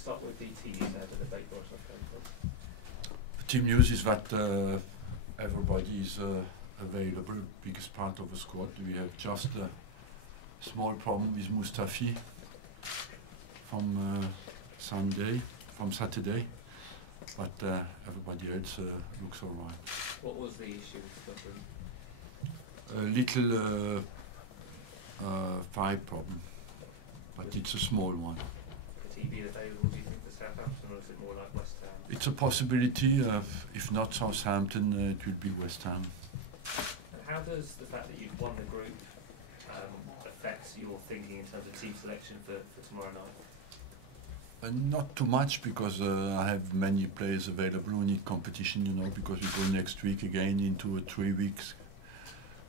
Start with the team news now to the Bate Borisov game. The team news is that everybody is available, biggest part of the squad. We have just a small problem with Mustafi from Saturday, but everybody else looks alright. What was the issue with him? A little thigh problem, but it's a small one. Could he be available, do you think, for Southampton, or is it more like West Ham? It's a possibility. If not Southampton, it will be West Ham. And how does the fact that you've won the group affect your thinking in terms of team selection for tomorrow night? Not too much, because I have many players available who need competition, you know, because we go next week again into a 3 weeks.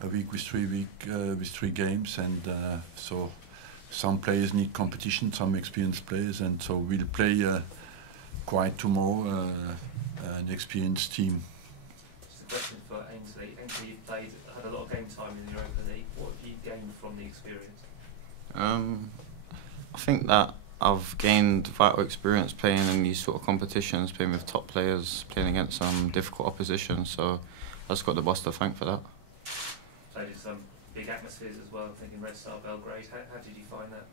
A week with 3 games, and so some players need competition, some experienced players, and so we'll play quite tomorrow an experienced team. Just a question for Ainsley. Ainsley, you've had a lot of game time in the Europa League. What have you gained from the experience? I think that I've gained vital experience playing in these sort of competitions, playing with top players, playing against some difficult opposition, so I've just got the boss to thank for that. Played in some big atmospheres as well, thinking Red Star Belgrade. How did you find that?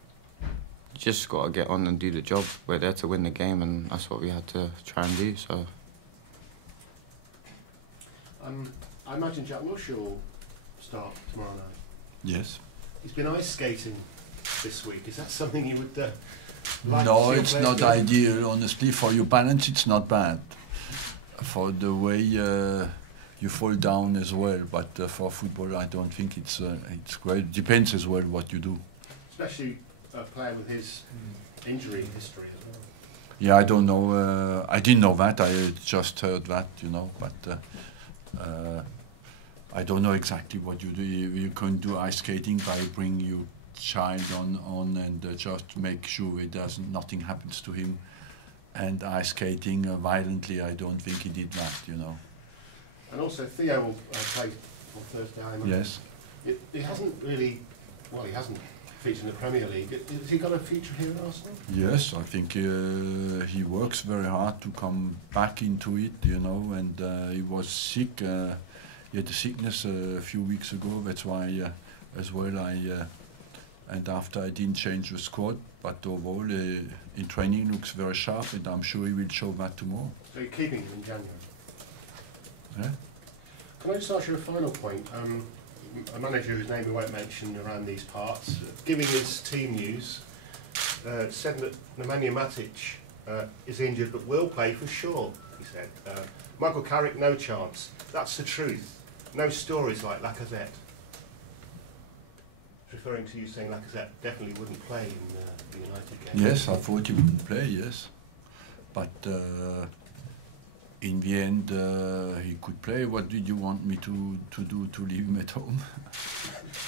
You just got to get on and do the job. We're there to win the game, and that's what we had to try and do. So, I imagine Jack Wilshere will start tomorrow night. Yes. He's been ice skating this week. Is that something you would like No, to see? it's not ideal. Honestly, for your balance, it's not bad. For the way you fall down as well, but for football, I don't think it's great. It depends as well what you do. Especially a player with his injury history as well. Yeah, I don't know. I didn't know that. I just heard that, you know. But I don't know exactly what you do. You can do ice skating by bring your child on and just make sure nothing happens to him. And ice skating violently, I don't think he did that, you know. And also Theo will play on Thursday, I imagine. Yes. He hasn't really, well, he hasn't featured in the Premier League. Has he got a future here at Arsenal? Yes, I think he works very hard to come back into it, you know, and he was sick. He had a sickness a few weeks ago, that's why as well and after I didn't change the squad, but overall in training looks very sharp, and I'm sure he will show that tomorrow. So you're keeping him in January? Yeah? Can I just ask you a final point? A manager whose name we won't mention around these parts, giving his team news, said that Nemanja Matic is injured but will play for sure, he said. Michael Carrick, no chance. That's the truth. No stories like Lacazette. Referring to you saying Lacazette definitely wouldn't play in the United game. Yes, I thought he wouldn't play, yes. But in the end, he could play. What did you want me to do to leave him at home?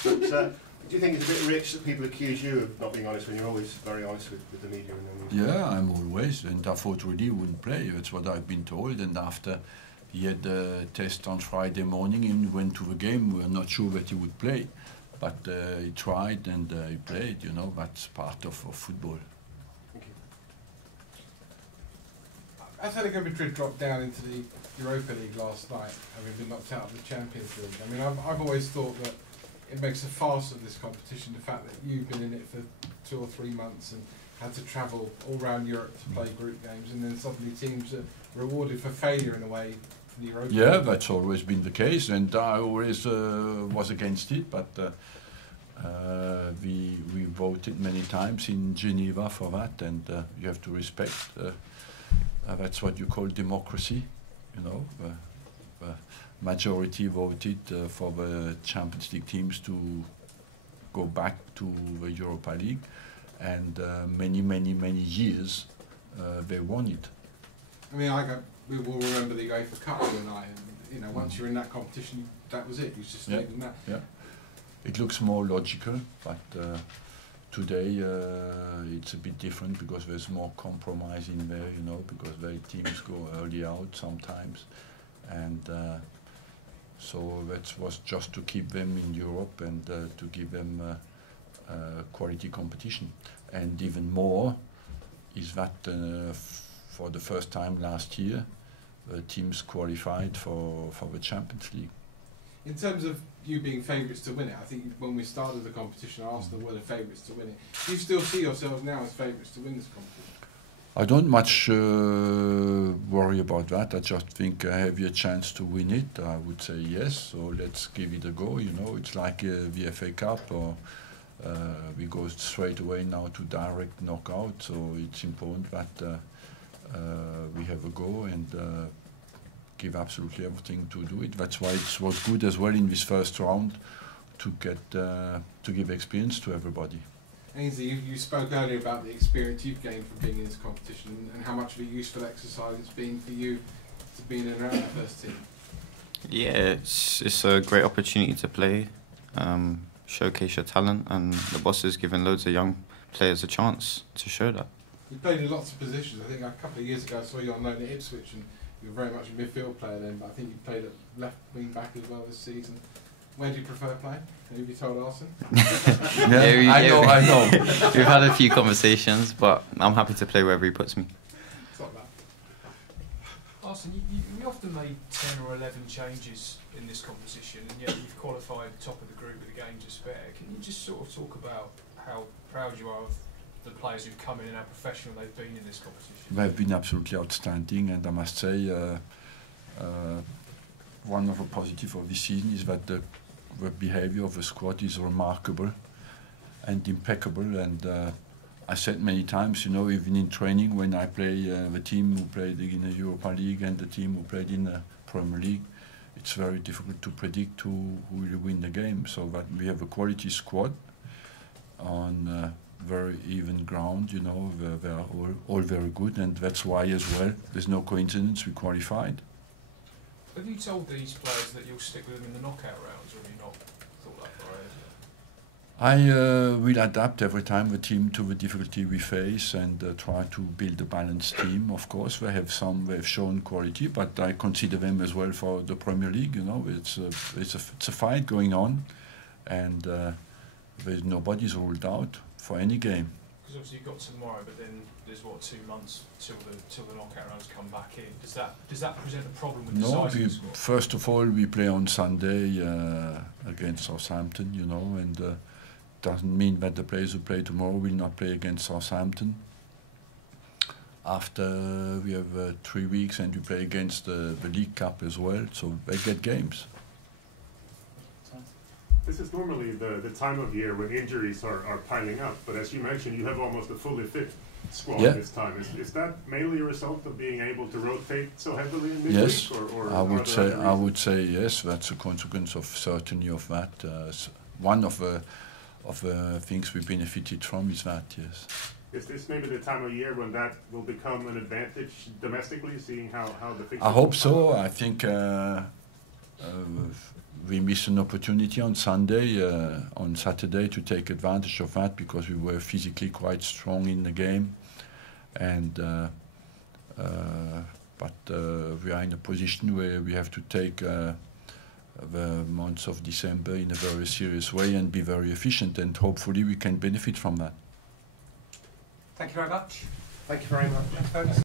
But, do you think it's a bit rich that people accuse you of not being honest when you're always very honest with the media? Yeah, I'm always, and I thought really he wouldn't play. That's what I've been told. And after he had a test on Friday morning and went to the game, we were not sure that he would play. But he tried and he played, you know, that's part of football. Thank you. Atletico Madrid dropped down into the Europa League last night, having been knocked out of the Champions League. I mean, I've always thought that it makes a farce of this competition, the fact that you've been in it for 2 or 3 months and had to travel all around Europe to play group games, and then suddenly teams are rewarded for failure in a way from the Europa League. Yeah, that's always been the case, and I always was against it, but we voted many times in Geneva for that, and you have to respect. That's what you call democracy, you know. The majority voted for the Champions League teams to go back to the Europa League, and many years they won it. I mean, we will remember the UEFA Cup the night, and you know, once you're in that competition, that was it. You just stayed in that. Yeah. It looks more logical, but today it's a bit different because there's more compromise in there, you know, because the teams go early out sometimes, and so that was just to keep them in Europe and to give them quality competition, and even more is that for the first time last year, teams qualified for the Champions League. In terms of you being favourites to win it, I think when we started the competition, Arsenal were the favourites to win it. Do you still see yourselves now as favourites to win this competition? I don't much worry about that. I just think I have a chance to win it. I would say yes, so let's give it a go. You know, it's like the FA Cup, or we go straight away now to direct knockout. So it's important that we have a go and give absolutely everything to do it. That's why it was good as well in this first round to get to give experience to everybody. Ainsley, you spoke earlier about the experience you've gained from being in this competition and how much of a useful exercise it's been for you to be in and around the first team. Yeah, it's a great opportunity to play, showcase your talent, and the boss is giving loads of young players a chance to show that. You played in lots of positions. I think a couple of years ago I saw you on loan at Ipswich and you were very much a midfield player then, but I think you played at left wing back as well this season. Where do you prefer playing? Have you told Arsene? Yeah, I know. We've had a few conversations, but I'm happy to play wherever he puts me. It's not bad. Arsene, you often made 10 or 11 changes in this competition, and yet you've qualified top of the group with a game to spare. Can you just sort of talk about how proud you are of the players who've come in and how professional they've been in this competition? They've been absolutely outstanding, and I must say one of the positives of this season is that the behaviour of the squad is remarkable and impeccable. And I said many times, you know, even in training, when I play the team who played in the Europa League and the team who played in the Premier League, it's very difficult to predict who will win the game. So that we have a quality squad on very even ground, you know, they're all very good, and that's why as well, there's no coincidence we qualified. Have you told these players that you'll stick with them in the knockout rounds, or have you not thought that far ahead? I will adapt every time the team to the difficulty we face and try to build a balanced team. Of course, they've shown quality, but I consider them as well for the Premier League. You know, it's a fight going on, and nobody's ruled out for any game. Because obviously you've got tomorrow, but then there's what, 2 months till the knockout rounds come back in. Does that present a problem with the size of the squad? First of all, we play on Sunday against Southampton, you know, and doesn't mean that the players who play tomorrow will not play against Southampton. After we have 3 weeks and we play against the League Cup as well, so they get games. This is normally the time of year when injuries are piling up, but as you mentioned, you have almost a fully fit squad this time. Is that mainly a result of being able to rotate so heavily in midweek? Yes, or I would say yes. That's a consequence of certainly of that. One of the things we benefited from is that, yes. Is this maybe the time of year when that will become an advantage domestically, seeing how the fixtures? I hope so. I think we missed an opportunity on Sunday, on Saturday, to take advantage of that because we were physically quite strong in the game, and but we are in a position where we have to take the months of December in a very serious way and be very efficient, and hopefully we can benefit from that. Thank you very much. Thank you very much.